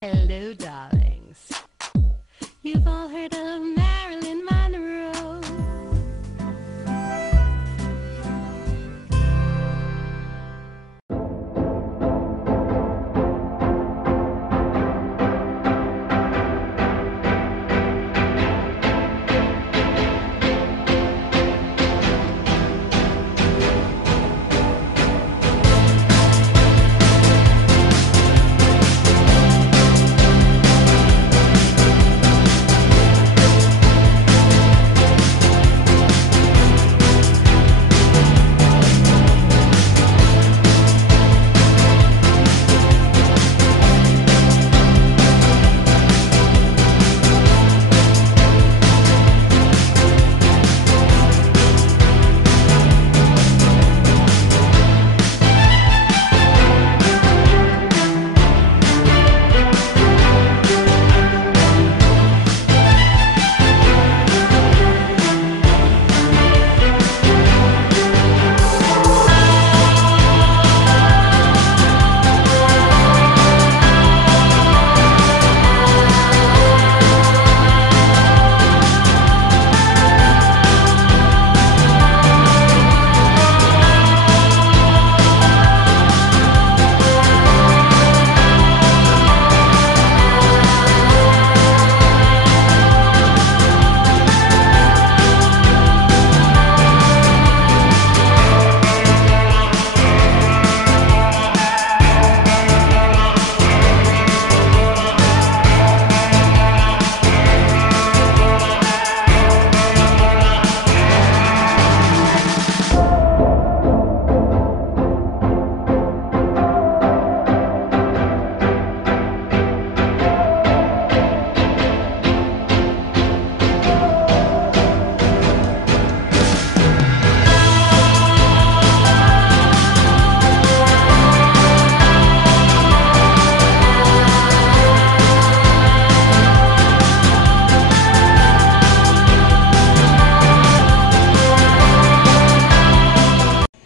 Hello, darlings. You've all heard of Marilyn Monroe.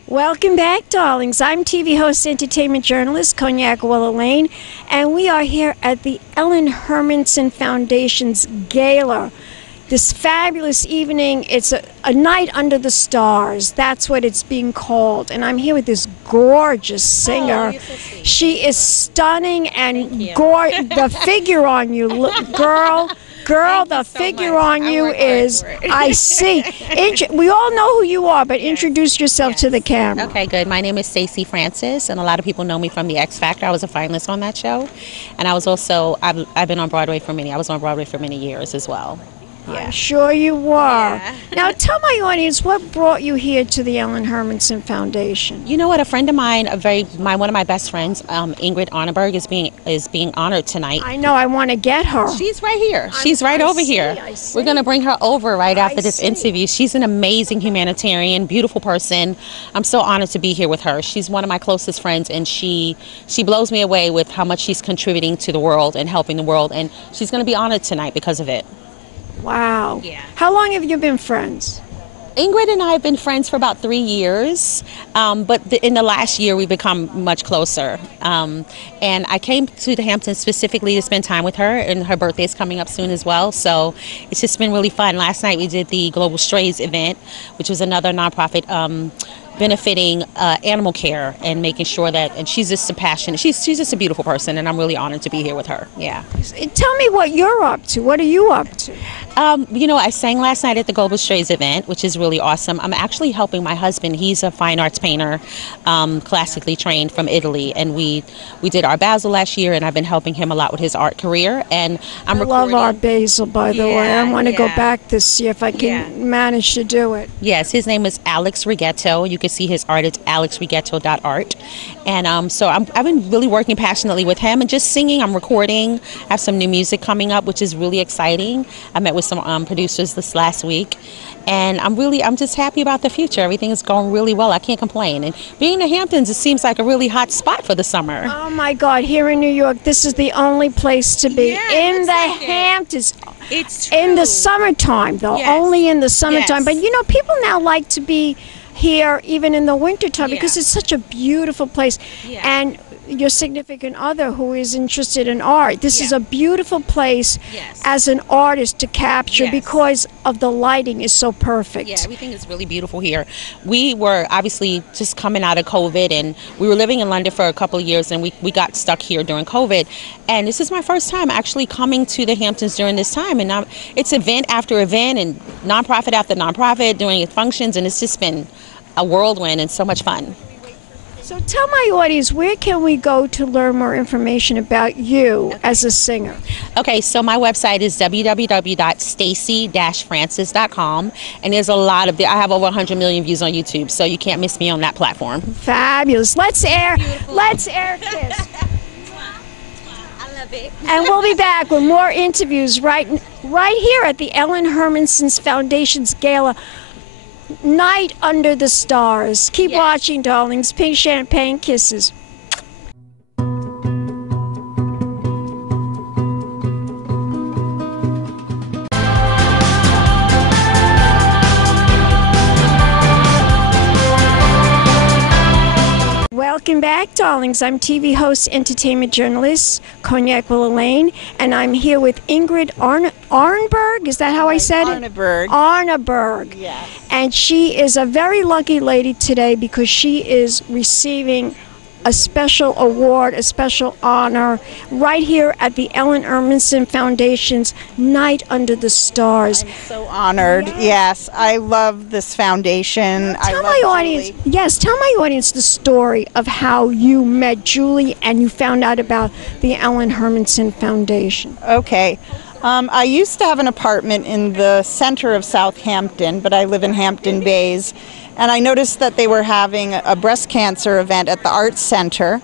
Welcome back, darlings. I'm TV host, entertainment journalist, Cognac Wellerlane, and we are here at the Ellen Hermanson Foundation's GALA. This fabulous evening. It's a night under the stars. That's what it's being called. And I'm here with this gorgeous singer. Oh, you're so sweet. She is stunning and the figure on you, girl. Girl, the figure on you is, I see. We all know who you are, but introduce yourself to the camera. Okay, good. My name is Stacy Francis, and a lot of people know me from the X Factor. I was a finalist on that show, and I was also, I've been on Broadway for I was on Broadway for many years as well. Yeah. I'm sure you were. Yeah. Now tell my audience, what brought you here to the Ellen Hermanson Foundation? You know what? A friend of mine, one of my best friends, Ingrid Arneberg, is being honored tonight. I know. I want to get her. She's right here. She's right over here. We're going to bring her over right after this interview. She's an amazing humanitarian, beautiful person. I'm so honored to be here with her. She's one of my closest friends, and she blows me away with how much she's contributing to the world and helping the world. And she's going to be honored tonight because of it. Wow. Yeah. How long have you been friends? Ingrid and I have been friends for about 3 years, but in the last year we've become much closer. And I came to the Hamptons specifically to spend time with her, and her birthday is coming up soon as well, so it's just been really fun. Last night we did the Global Strays event, which was another nonprofit benefiting animal care and making sure that, and she's just a passionate, she's just a beautiful person, and I'm really honored to be here with her. Yeah. Tell me what you're up to. What are you up to? You know, I sang last night at the Global Strays event, which is really awesome. I'm actually helping my husband. He's a fine arts painter, classically trained from Italy, and we did Art Basel last year, and I've been helping him a lot with his art career. And I love Art Basel, by the way. I want to go back this year if I can manage to do it. Yes, his name is Alex Righetto. You can see his art at alexrighetto.art. And so I've been really working passionately with him and just singing. I'm recording. I have some new music coming up, which is really exciting. I met with some producers this last week, and I'm just happy about the future. Everything is going really well. I can't complain. And being in the Hamptons, it seems like a really hot spot for the summer. Oh my God! Here in New York, this is the only place to be. In the Hamptons. It's true. In the summertime, though. Yes. Only in the summertime. Yes. But you know, people now like to be here even in the wintertime because it's such a beautiful place. Yeah. And your significant other who is interested in art. This is a beautiful place as an artist to capture because of the lighting is so perfect. Yeah, everything is really beautiful here. We were obviously just coming out of COVID, and we were living in London for a couple of years, and we got stuck here during COVID. And this is my first time actually coming to the Hamptons during this time, and it's event after event and nonprofit after nonprofit doing functions, and it's just been a whirlwind and so much fun. So tell my audience, where can we go to learn more information about you as a singer? Okay, so my website is www.stacy-francis.com, and there's a lot of I have over 100 million views on YouTube, so you can't miss me on that platform. Fabulous. Let's air kiss. I love it. And we'll be back with more interviews right here at the Ellen Hermanson Foundation's Gala. Night Under the Stars. Keep watching, darlings. Pink champagne kisses. Welcome back, darlings. I'm TV host, entertainment journalist, Cognac Wellerlane, and I'm here with Ingrid Arneberg. Is that how I said it? Arneberg. Arneberg. Yes. And she is a very lucky lady today because she is receiving a special award, a special honor, right here at the Ellen Hermanson Foundation's Night Under the Stars. I'm so honored. Yes, I love this foundation. Tell my audience, tell my audience the story of how you met Julie and you found out about the Ellen Hermanson Foundation. Okay. I used to have an apartment in the center of Southampton, but I live in Hampton Bays. And I noticed that they were having a breast cancer event at the Arts Center.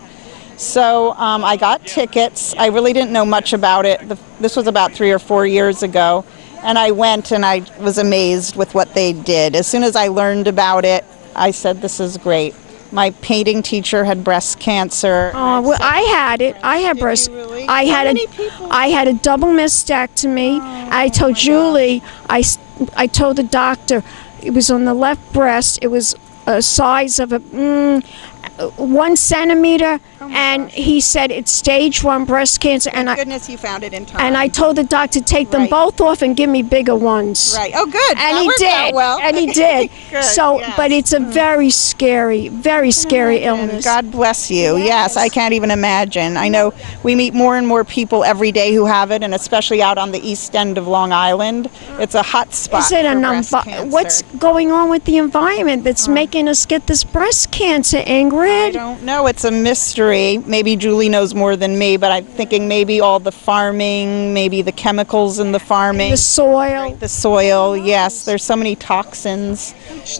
So I got tickets. I really didn't know much about it. This was about 3 or 4 years ago. And I went and I was amazed with what they did. As soon as I learned about it, I said, this is great. My painting teacher had breast cancer. Oh, well, I had it. I had breast. Really? I had a double mastectomy. I told Julie. I told the doctor. It was on the left breast. It was a size of 1 centimeter, and he said it's stage 1 breast cancer. Thank goodness you found it in time. And I told the doctor to take them both off and give me bigger ones. Right. Oh, good. And that he worked did. out well. And he did. Good, so, yes. but it's a very scary illness. God bless you. Yes, I can't even imagine. I know we meet more and more people every day who have it, and especially out on the east end of Long Island. It's a hot spot Is it for breast cancer. What's going on with the environment that's making us get this breast cancer, Ingrid? I don't know. It's a mystery. Maybe Julie knows more than me, but I'm thinking maybe all the farming, maybe the chemicals in the farming. The soil. Right, the soil, yes. There's so many toxins.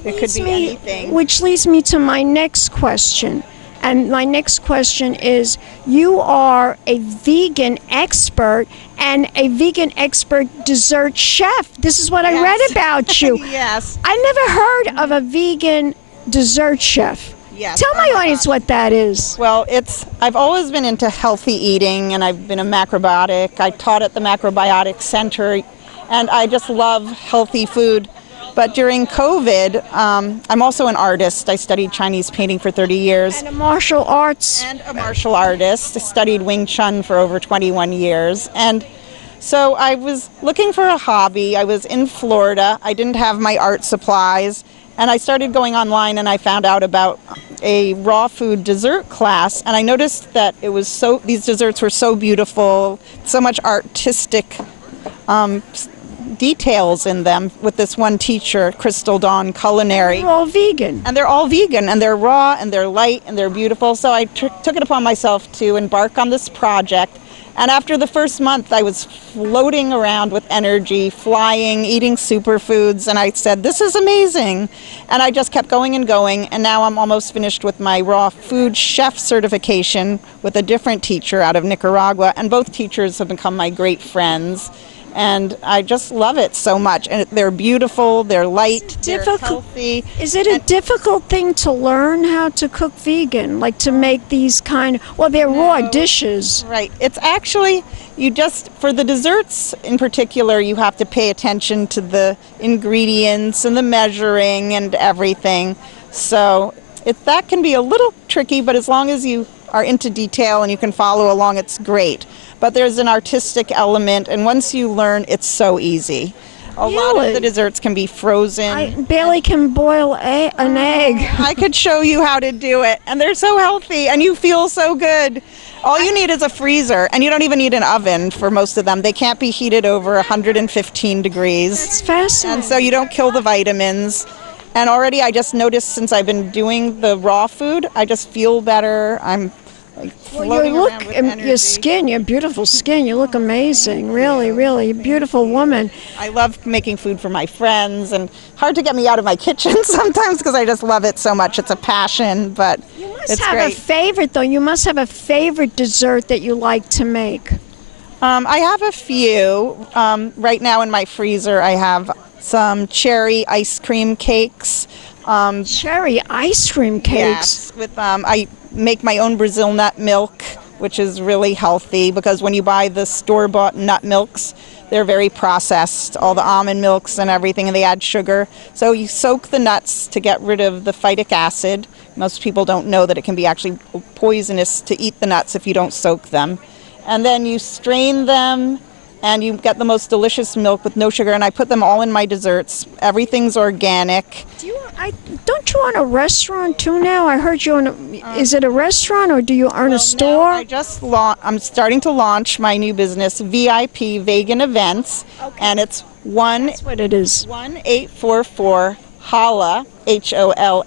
It could be anything. Which leads me to my next question. And my next question is, you are a vegan expert and a vegan expert dessert chef. This is what I read about you. Yes. I never heard of a vegan dessert chef. Yes. Tell my audience what that is. Well, I've always been into healthy eating, and I've been a macrobiotic. I taught at the Macrobiotic Center, and I just love healthy food. But during COVID, I'm also an artist. I studied Chinese painting for 30 years. And a martial arts. And a martial artist. I studied Wing Chun for over 21 years. And so I was looking for a hobby. I was in Florida. I didn't have my art supplies. And I started going online, and I found out about a raw food dessert class, and I noticed that these desserts were so beautiful, so much artistic details in them with this one teacher, Crystal Dawn Culinary. They're all vegan. And they're all vegan, and they're raw, and they're light, and they're beautiful. So I took it upon myself to embark on this project. And after the first month, I was floating around with energy, flying, eating superfoods, and I said, this is amazing. And I just kept going and going, and now I'm almost finished with my raw food chef certification with a different teacher out of Nicaragua, and both teachers have become my great friends. And I just love it so much. And they're beautiful, they're light, they're healthy. Is it a difficult thing to learn how to cook vegan? Like to make these they're raw dishes. Right. It's actually, for the desserts in particular, you have to pay attention to the ingredients and the measuring and everything. So that can be a little tricky, but as long as you are into detail and you can follow along, it's great. But there's an artistic element, and once you learn, it's so easy. A lot of the desserts can be frozen. I barely can boil an egg. I could show you how to do it, and they're so healthy, and you feel so good. All you need is a freezer, and you don't even need an oven for most of them. They can't be heated over 115 degrees. It's fascinating. And so you don't kill the vitamins. And already I just noticed since I've been doing the raw food, I just feel better. I'm like floating around with energy. Your skin, your beautiful skin, you look amazing. Really, really beautiful woman. I love making food for my friends, and hard to get me out of my kitchen sometimes because I just love it so much. It's a passion, but You must it's have great. a favorite, though. You must have a favorite dessert that you like to make. I have a few. Right now in my freezer, I have some cherry ice cream cakes. Cherry ice cream cakes. Yes, with I make my own Brazil nut milk, which is really healthy because when you buy the store-bought nut milks, they're very processed, all the almond milks and everything, and they add sugar. So you soak the nuts to get rid of the phytic acid. Most people don't know that it can be actually poisonous to eat the nuts if you don't soak them. And then you strain them, and you get the most delicious milk with no sugar, and I put them all in my desserts. Everything's organic. Don't you own a restaurant too now? I heard you own is it a restaurant or do you own a store? I'm starting to launch my new business, VIP Vegan Events, and it's That's what it is. 1844 HOLLA, HOLLA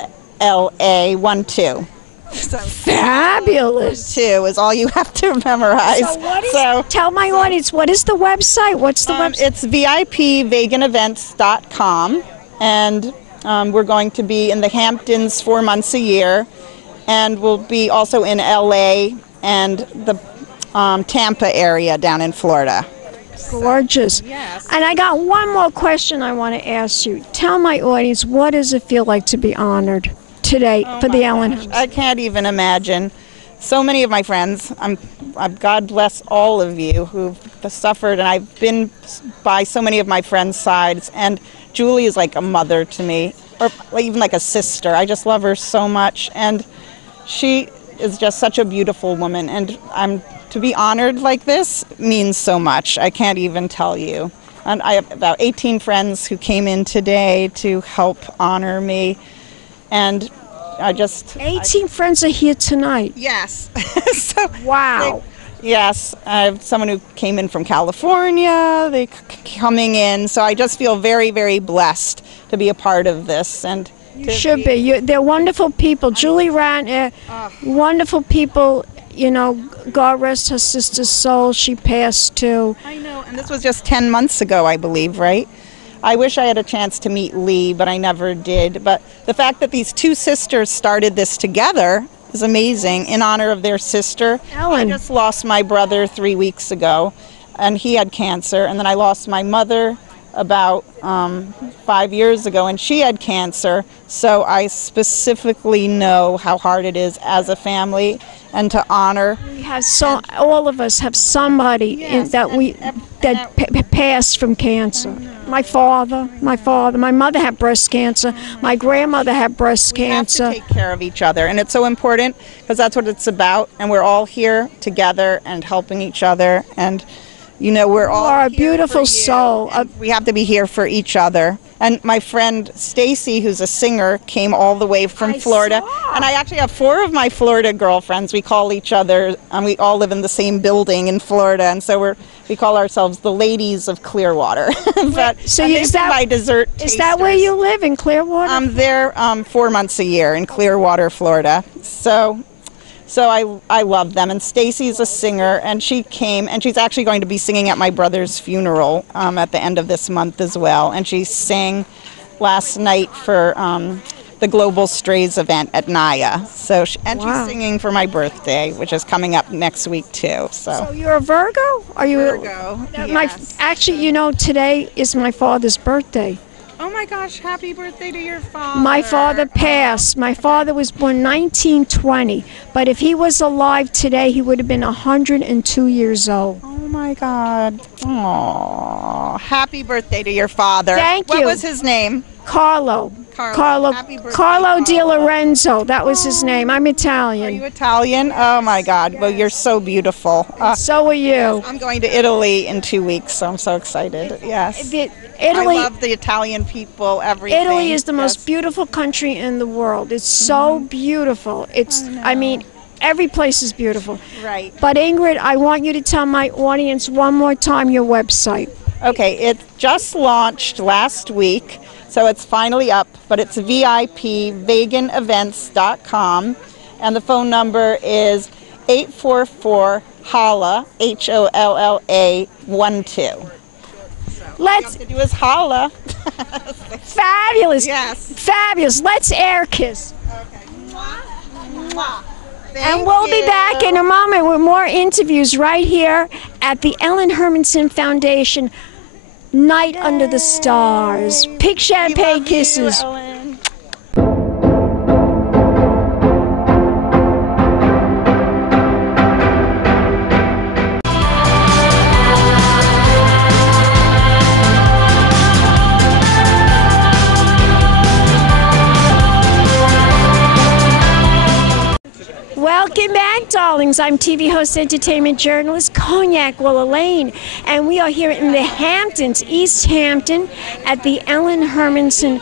12. Fabulous. 2 is all you have to memorize. Tell my audience, what is the website? What's the website? It's VIPVeganEvents.com, and we're going to be in the Hamptons 4 months a year, and we'll be also in LA and the Tampa area down in Florida. Gorgeous. Yes. And I got one more question I want to ask you. Tell my audience, what does it feel like to be honored today for the Ellen? I can't even imagine. So many of my friends, God bless all of you who've suffered, and I've been by so many of my friends' sides, and Julie is like a mother to me, or even like a sister. I just love her so much, and she is just such a beautiful woman, and to be honored like this means so much. I can't even tell you. And I have about 18 friends who came in today to help honor me, and 18 friends are here tonight. Yes. Wow. Yes, I have someone who came in from California, they coming in, so I just feel very, very blessed to be a part of this. And you should be. They're wonderful people. Julie RATNER, wonderful people. You know, God rest her sister's soul. She passed too. I know, and this was just 10 months ago, I believe, right? I wish I had a chance to meet Lee, but I never did. But the fact that these two sisters started this together is amazing in honor of their sister. Ellen. I just lost my brother 3 weeks ago, and he had cancer. And then I lost my mother about 5 years ago, and she had cancer. So I specifically know how hard it is as a family and to honor. We have all of us have somebody that passed from cancer. My father, my mother had breast cancer, my grandmother had breast cancer. We have to take care of each other, and it's so important because that's what it's about, and we're all here together and helping each other, and you know, we're all a beautiful soul. We have to be here for each other. And my friend Stacy, who's a singer, came all the way from Florida. And I actually have 4 of my Florida girlfriends. We call each other, and we all live in the same building in Florida. And so we call ourselves the ladies of Clearwater. Is that my dessert tasters. Is that where you live, in Clearwater? I'm there 4 months a year in Clearwater, Florida. So I love them, and Stacy's a singer, and she came, and she's actually going to be singing at my brother's funeral at the end of this month as well, and she sang last night for the Global Strays event at Naya. So she's singing for my birthday, which is coming up next week too. So you're a Virgo? Are you Virgo? Yes. Actually, you know, today is my father's birthday. Oh my gosh, happy birthday to your father. My father passed. My father was born 1920, but if he was alive today, he would have been 102 years old. Oh my God. Oh, happy birthday to your father. Thank you. What was his name? Carlo. Happy birthday, Carlo Di Carlo. Lorenzo. That was his name. I'm Are Italian. you Italian? Oh my God. Well, you're so beautiful. So are you. I'm going to Italy in 2 weeks, so I'm so excited. Yes. Italy. I love the Italian people, everything. Italy is the most Yes. beautiful country in the world. It's so beautiful. I mean, every place is beautiful. Right. But Ingrid, I want you to tell my audience one more time your website. Okay, it just launched last week, so it's finally up, but it's VIPveganEvents.com, and the phone number is 844-HOLLA, HOLLA 12. Let's To do is holla. fabulous. Yes. Fabulous. Let's air kiss. And Thank we'll be you. back in a moment with more interviews right here at the Ellen Hermanson Foundation Night Under the Stars. Pink We champagne love you, kisses. Ellen. Welcome back, darlings. I'm TV host, entertainment journalist, Cognac Wellerlane, and we are here in the Hamptons, East Hampton, at the Ellen Hermanson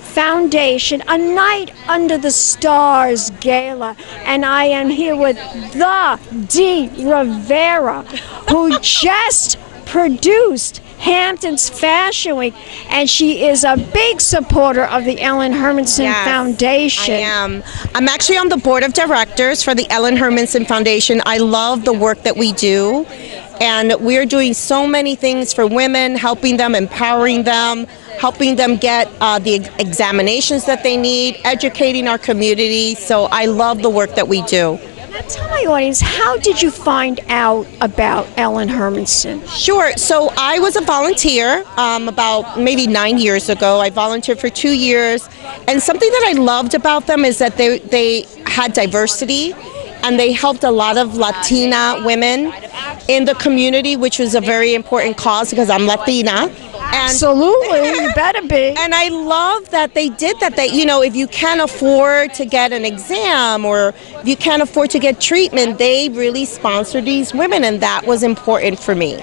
Foundation, a Night Under the Stars gala, and I am here with the Dee Rivera, who just produced Hampton's Fashion Week, and she is a big supporter of the Ellen Hermanson Yes, Foundation. I am. I'm actually on the board of directors for the Ellen Hermanson Foundation. I love the work that we do, and we're doing so many things for women, helping them, empowering them, helping them get the examinations that they need, educating our community. So I love the work that we do. Now tell my audience, how did you find out about Ellen Hermanson? Sure. So I was a volunteer about maybe 9 years ago. I volunteered for 2 years. And something that I loved about them is that they had diversity, and they helped a lot of Latina women in the community, which was a very important cause because I'm Latina. And Absolutely, you better be. And I love that they did that. They, you know, if you can't afford to get an exam or if you can't afford to get treatment, they really sponsor these women, and that was important for me.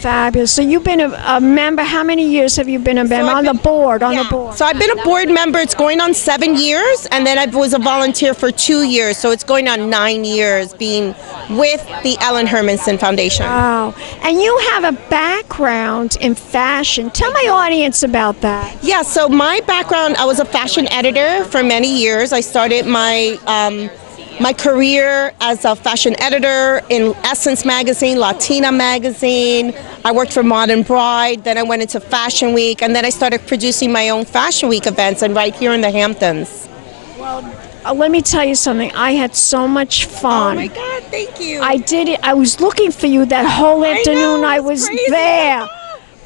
Fabulous. So you've been a member. How many years have you been a member? I've On the been- board, on Yeah. the board. So I've been a board member. It's going on 7 years, and then I was a volunteer for 2 years. So it's going on 9 years being with the Ellen Hermanson Foundation. Wow. And you have a background in fashion. Tell my audience about that. Yeah, so my background, I was a fashion editor for many years. I started my career as a fashion editor in Essence magazine, Latina magazine. I worked for Modern Bride, then I went into Fashion Week, and then I started producing my own Fashion Week events, and right here in the Hamptons. Let me tell you something. I had so much fun. Oh my God, thank you. I did it. I was looking for you that whole afternoon. I was crazy. there.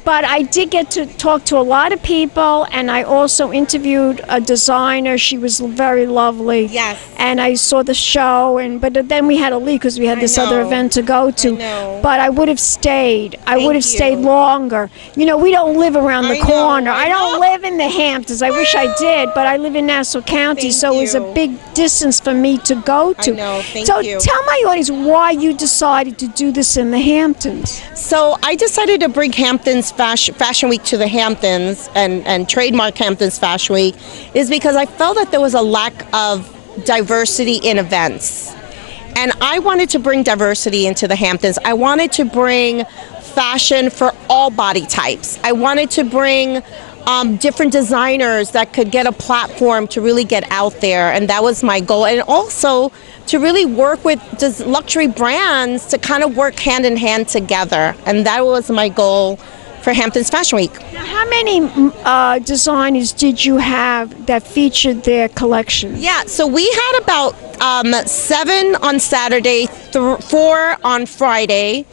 But I did get to talk to a lot of people, and I also interviewed a designer. She was very lovely. Yes. And I saw the show, but then we had to leave because we had this other know. event to go to. I know. But I would have stayed. I Thank would have you. stayed longer. You know, we don't live around the I know, corner. I I don't know. live in the Hamptons. I wish I did, but I live in Nassau County, Thank so it was a you. big distance for me to go to. know, thank so you. tell my audience why you decided to do this in the Hamptons. So I decided to bring Hamptons Fashion Week to the Hamptons and trademark Hamptons Fashion Week is because I felt that there was a lack of diversity in events. And I wanted to bring diversity into the Hamptons. I wanted to bring fashion for all body types. I wanted to bring different designers that could get a platform to really get out there, and that was my goal. And also to really work with luxury brands to kind of work hand in hand together, and that was my goal for Hamptons Fashion Week. Now, how many designers did you have that featured their collection? Yeah, so we had about 7 on Saturday, 4 on Friday.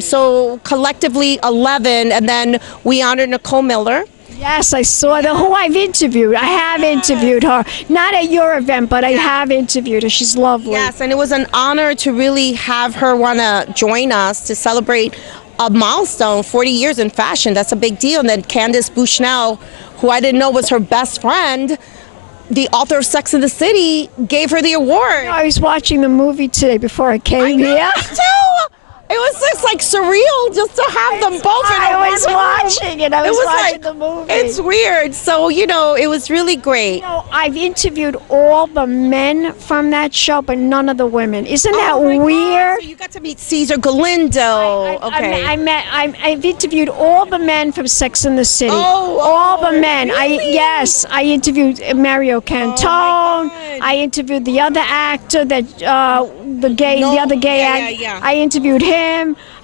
So collectively 11, and then we honored Nicole Miller. Yes, I saw who I've interviewed. I have interviewed her. Not at your event, but I have interviewed her. She's lovely. Yes, and it was an honor to really have her want to join us to celebrate a milestone, 40 years in fashion. That's a big deal. And then Candace Bushnell, who I didn't know was her best friend, the author of Sex and the City, gave her the award. I was watching the movie today before I came here. Too. It was just like surreal just to have them both in I was watching it. I was watching like, the movie. It's weird. So, it was really great. I've interviewed all the men from that show, but none of the women. Isn't that weird? So you got to meet Caesar Galindo. Okay. I've interviewed all the men from Sex and the City. All the men. Really? I interviewed Mario Cantone. I interviewed the other actor that the other gay actor. Yeah. I interviewed him.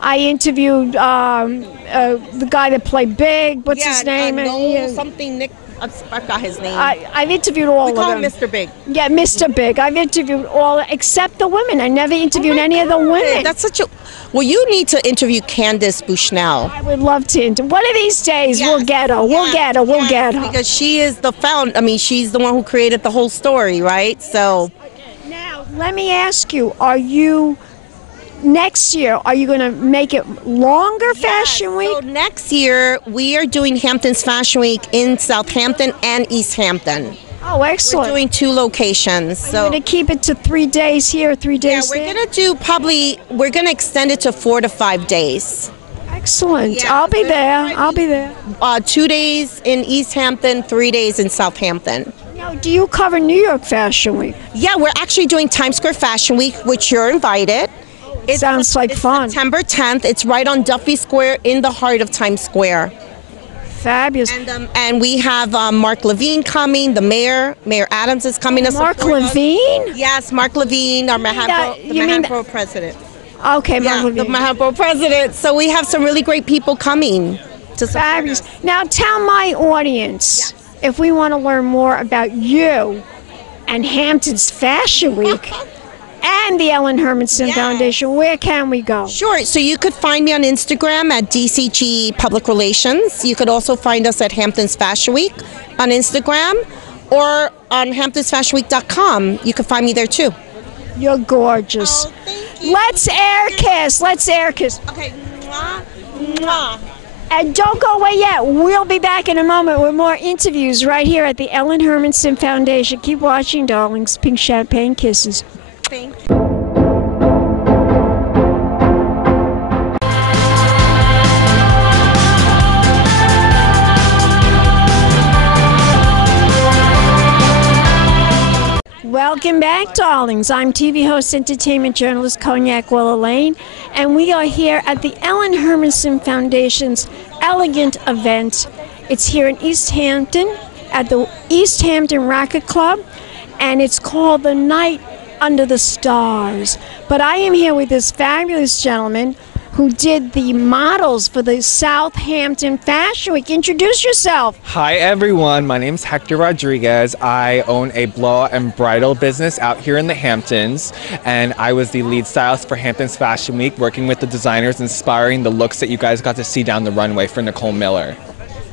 I interviewed the guy that played Big. What's his name? Nick. I forgot his name. I've interviewed all of them. We call him Mr. Big. Yeah, Mr. Big. I've interviewed all except the women. I never interviewed any of the women. That's such a. Well, you need to interview Candace Bushnell. I would love to. One of these days, we'll get her. We'll get her. Because she is the she's the one who created the whole story, right? So. Now, let me ask you: next year, are you going to make it longer Fashion Week? So next year, we are doing Hamptons Fashion Week in Southampton and East Hampton. Oh, excellent. We're doing 2 locations. So you're going to keep it to 3 days here, 3 days there? Yeah, we're going to extend it to 4 to 5 days. Excellent. Yeah, I'll be there. 2 days in East Hampton, 3 days in Southampton. Now, do you cover New York Fashion Week? Yeah, we're actually doing Times Square Fashion Week, which you're invited. It sounds like fun. September 10th. It's right on Duffy Square in the heart of Times Square. Fabulous. And we have Mark Levine coming. The Mayor Adams is coming. Mark Levine? Yes, Mark Levine, our Manhattan president. Okay, Mark Levine. The Manhattan president. So we have some really great people coming to support us. Now tell my audience, if we want to learn more about you and Hamptons Fashion Week, and the Ellen Hermanson Foundation, where can we go? Sure. So you could find me on Instagram at DCG Public Relations. You could also find us at Hamptons Fashion Week on Instagram or on HamptonsFashionWeek.com. You can find me there too. You're gorgeous. Oh, thank you. Let's air kiss. Okay. Mwah. Mwah. And don't go away yet. We'll be back in a moment with more interviews right here at the Ellen Hermanson Foundation. Keep watching, darlings. Pink champagne kisses. Thank you. Welcome back, darlings. I'm TV host, entertainment journalist Cognac Wellerlane, and we are here at the Ellen Hermanson Foundation's elegant event. It's here in East Hampton at the East Hampton Racquet Club, and it's called the Night Under the Stars. But I am here with this fabulous gentleman who did the models for the Southampton Fashion Week. Introduce yourself. Hi everyone, my name is Hector Rodriguez. I own a blowout and bridal business out here in the Hamptons, and I was the lead stylist for Hamptons Fashion Week, working with the designers, inspiring the looks that you guys got to see down the runway for Nicole Miller.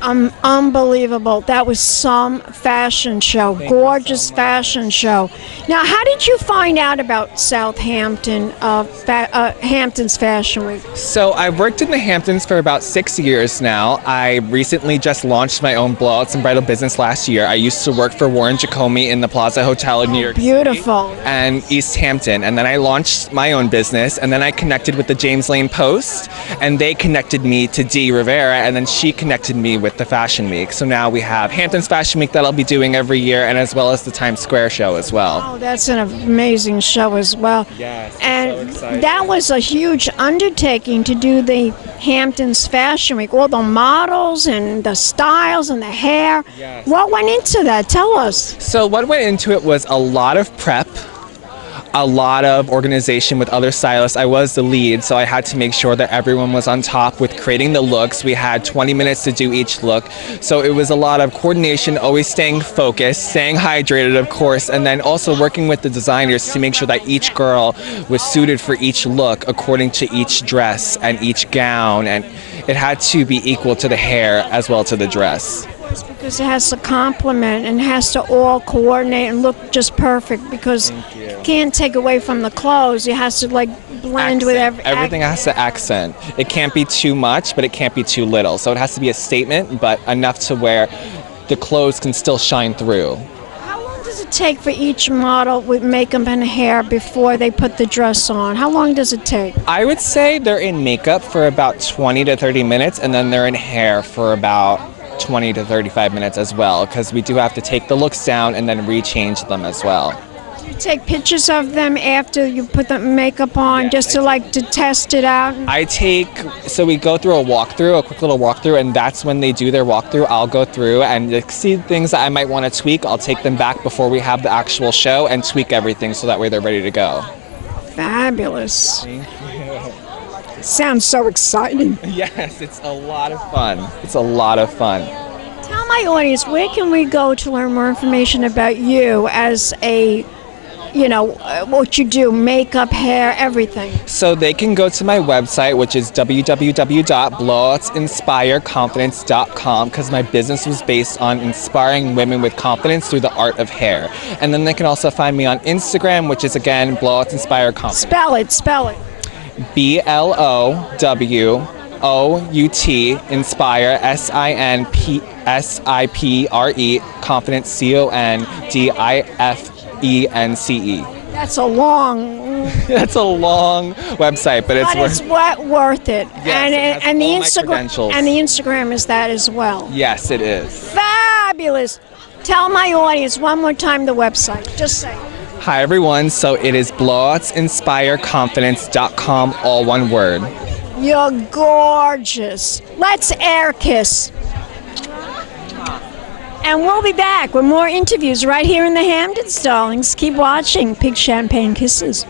Unbelievable. That was some fashion show. Gorgeous fashion show. Now, how did you find out about Southampton, Hamptons Fashion Week? So I've worked in the Hamptons for about 6 years now. I recently just launched my own blowouts and bridal business last year. I used to work for Warren Jacomi in the Plaza Hotel in New York Beautiful. City and East Hampton. And then I launched my own business, and then I connected with the James Lane Post, and they connected me to Dee Rivera, and then she connected me with the Fashion Week. So now we have Hamptons Fashion Week that I'll be doing every year, and as well as the Times Square show as well. Oh, that's an amazing show as well. Yes, and so that was a huge undertaking to do the Hamptons Fashion Week. All the models and the styles and the hair. Yes. What went into that? Tell us. So what went into it was a lot of prep, a lot of organization with other stylists. I was the lead, so I had to make sure that everyone was on top with creating the looks. We had 20 minutes to do each look, so it was a lot of coordination, always staying focused, staying hydrated, of course, and then also working with the designers to make sure that each girl was suited for each look according to each dress and each gown, and it had to be equal to the hair as well to the dress. Because it has to complement and has to all coordinate and look just perfect, because you can't take away from the clothes. It has to like blend with everything has to accent. It can't be too much, but it can't be too little. So it has to be a statement, but enough to where the clothes can still shine through. How long does it take for each model with makeup and hair before they put the dress on? How long does it take? I would say they're in makeup for about 20 to 30 minutes, and then they're in hair for about 20 to 35 minutes as well, because we do have to take the looks down and then rechange them as well. Do you take pictures of them after you put the makeup on, just to test it out? So we go through a quick little walkthrough, and that's when they do their walkthrough. I'll go through and see things that I might want to tweak. I'll take them back before we have the actual show and tweak everything so that way they're ready to go. Fabulous. Sounds so exciting. Yes, it's a lot of fun. It's a lot of fun. Tell my audience, where can we go to learn more information about you as a, what you do, makeup, hair, everything? So they can go to my website, which is www.blowoutsinspireconfidence.com, because my business was based on inspiring women with confidence through the art of hair. And then they can also find me on Instagram, which is, again, blowoutinspireconfidence. Spell it. BLOWOUT, inspire, SINPRE, confidence, CONDIFENCE. That's a long. That's a long website, but it's worth it. Yes, and the Instagram and the Instagram is that as well. Yes, it is. Fabulous. Tell my audience one more time the website. Just say it. Hi everyone, so it is blowoutsinspireconfidence.com, all one word. You're gorgeous. Let's air kiss. And we'll be back with more interviews right here in the Hamptons, darlings. Keep watching Pink Champagne Kisses.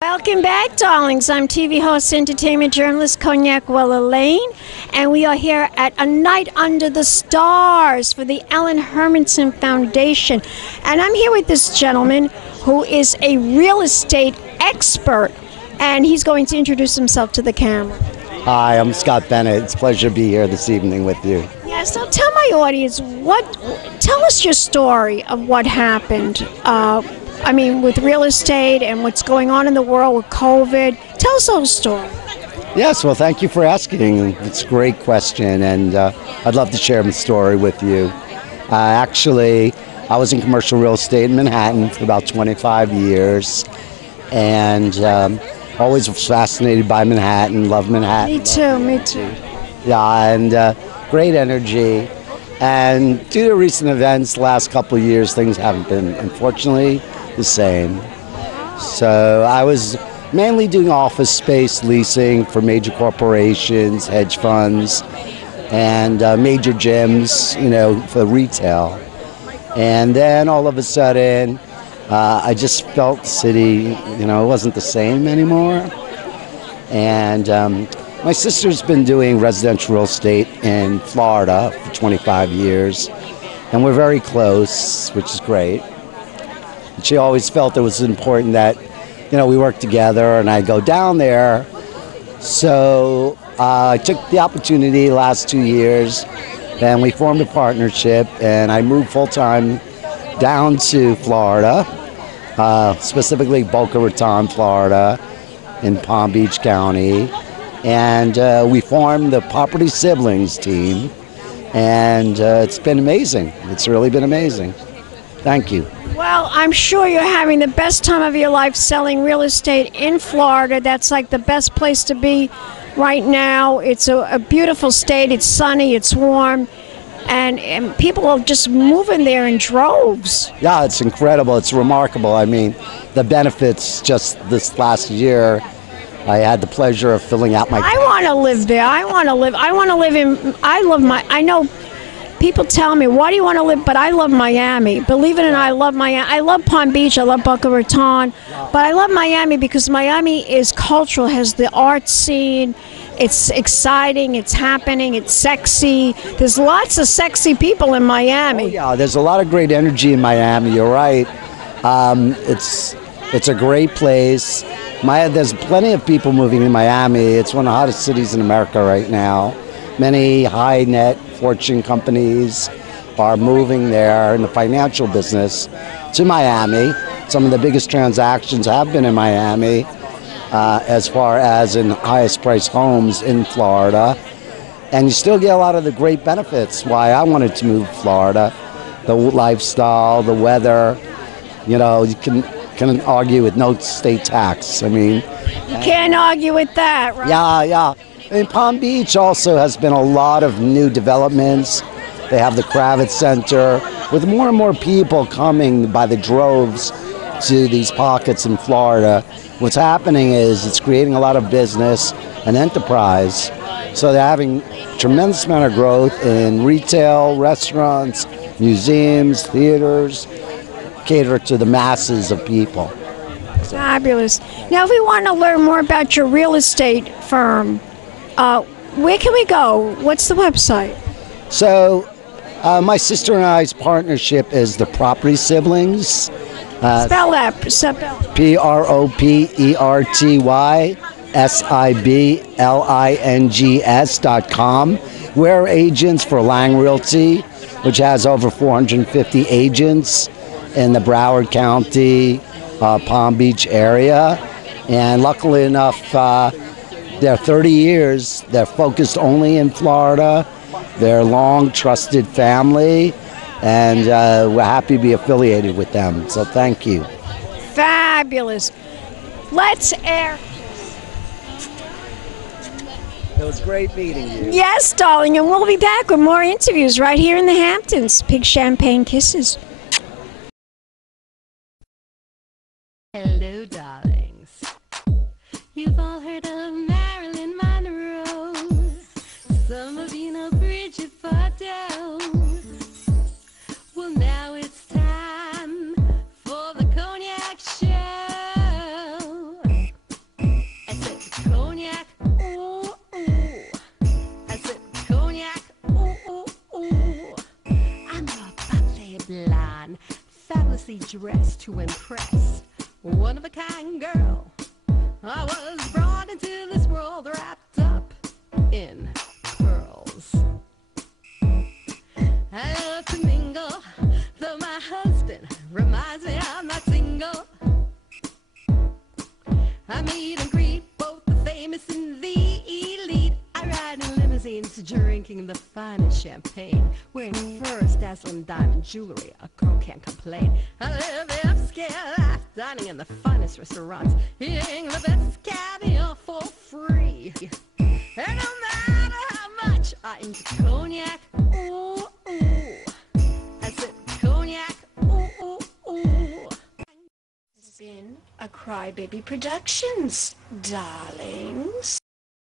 Welcome back, darlings. I'm TV host, entertainment journalist, Cognac Wellerlane, and we are here at A Night Under the Stars for the Ellen Hermanson Foundation. And I'm here with this gentleman who is a real estate expert, and he's going to introduce himself to the camera. Hi, I'm Scott Bennett. It's a pleasure to be here this evening with you. Yeah, so tell my audience, tell us your story of what happened. With real estate and what's going on in the world with COVID. Tell us the whole story. Yes, well, thank you for asking. It's a great question, and I'd love to share my story with you. Actually, I was in commercial real estate in Manhattan for about 25 years, and always was fascinated by Manhattan, love Manhattan. Me too. Yeah, and great energy. And due to recent events, the last couple of years, things haven't been, unfortunately, the same. So I was mainly doing office space leasing for major corporations, hedge funds, and major gyms, for retail. And then all of a sudden, I just felt the city, it wasn't the same anymore. And my sister's been doing residential real estate in Florida for 25 years, and we're very close, which is great. She always felt it was important that, we work together and I go down there. So I took the opportunity the last 2 years and we formed a partnership, and I moved full-time down to Florida, specifically Boca Raton, Florida, in Palm Beach County. And we formed the Property Siblings team, and it's been amazing. It's really been amazing. Thank you. Well, I'm sure you're having the best time of your life selling real estate in Florida. That's like the best place to be right now. It's a beautiful state. It's sunny, it's warm, and people are just moving there in droves. Yeah, it's incredible. It's remarkable. I mean, the benefits just this last year, I had the pleasure of filling out my... I want to live there. I know people tell me, why do you want to live? But I love Miami. Believe it or not, I love Miami. I love Palm Beach. I love Boca Raton. But I love Miami because Miami is cultural, has the art scene. It's exciting, it's happening, it's sexy. There's lots of sexy people in Miami. Oh, yeah, there's a lot of great energy in Miami, you're right. It's a great place. There's plenty of people moving in Miami. It's one of the hottest cities in America right now. Many high net fortune companies are moving there in the financial business to Miami. Some of the biggest transactions have been in Miami, as far as in highest priced homes in Florida. And you still get a lot of the great benefits. Why I wanted to move to Florida, the lifestyle, the weather. You know, you can argue with no state tax. I mean, You can't argue with that, right? yeah. And Palm Beach also has been a lot of new developments. They have the Kravitz Center, with more and more people coming by the droves to these pockets in Florida. What's happening is it's creating a lot of business and enterprise. So they're having tremendous amount of growth in retail, restaurants, museums, theaters, cater to the masses of people. Fabulous. Now, if we want to learn more about your real estate firm, where can we go? What's the website? So my sister and I's partnership is the Property Siblings. Spell that. PROPERTYSIBLINGS.com. We're agents for Lang Realty, which has over 450 agents in the Broward County, Palm Beach area. And luckily enough, they're 30 years. They're focused only in Florida. They're a long, trusted family, and we're happy to be affiliated with them. So thank you. Fabulous. Let's air. It was great meeting you. Yes, darling, and we'll be back with more interviews right here in the Hamptons. Big champagne kisses. Hello, darlings. You've all heard of Marilyn Monroe. Some of you know Bridget Bardot. Well, now it's time for the Cognac show. I said Cognac, ooh, ooh. I said Cognac, ooh, ooh, ooh. I'm a bubbly blonde, fabulously dressed to impress. One of a kind girl. I was brought into this world wrapped up in pearls. I love to mingle, though my husband reminds me I'm not single. I meet and greet both the famous and the elite. I ride in limousines, drinking the finest champagne, wearing furs, dazzling diamond jewelry. A girl can't complain. I live the upscale life, dining in the finest restaurants, eating the best caviar for free. And no matter how much I into cognac, ooh, ooh. I said cognac, ooh, ooh, ooh. It's been a Crybaby Productions, darling.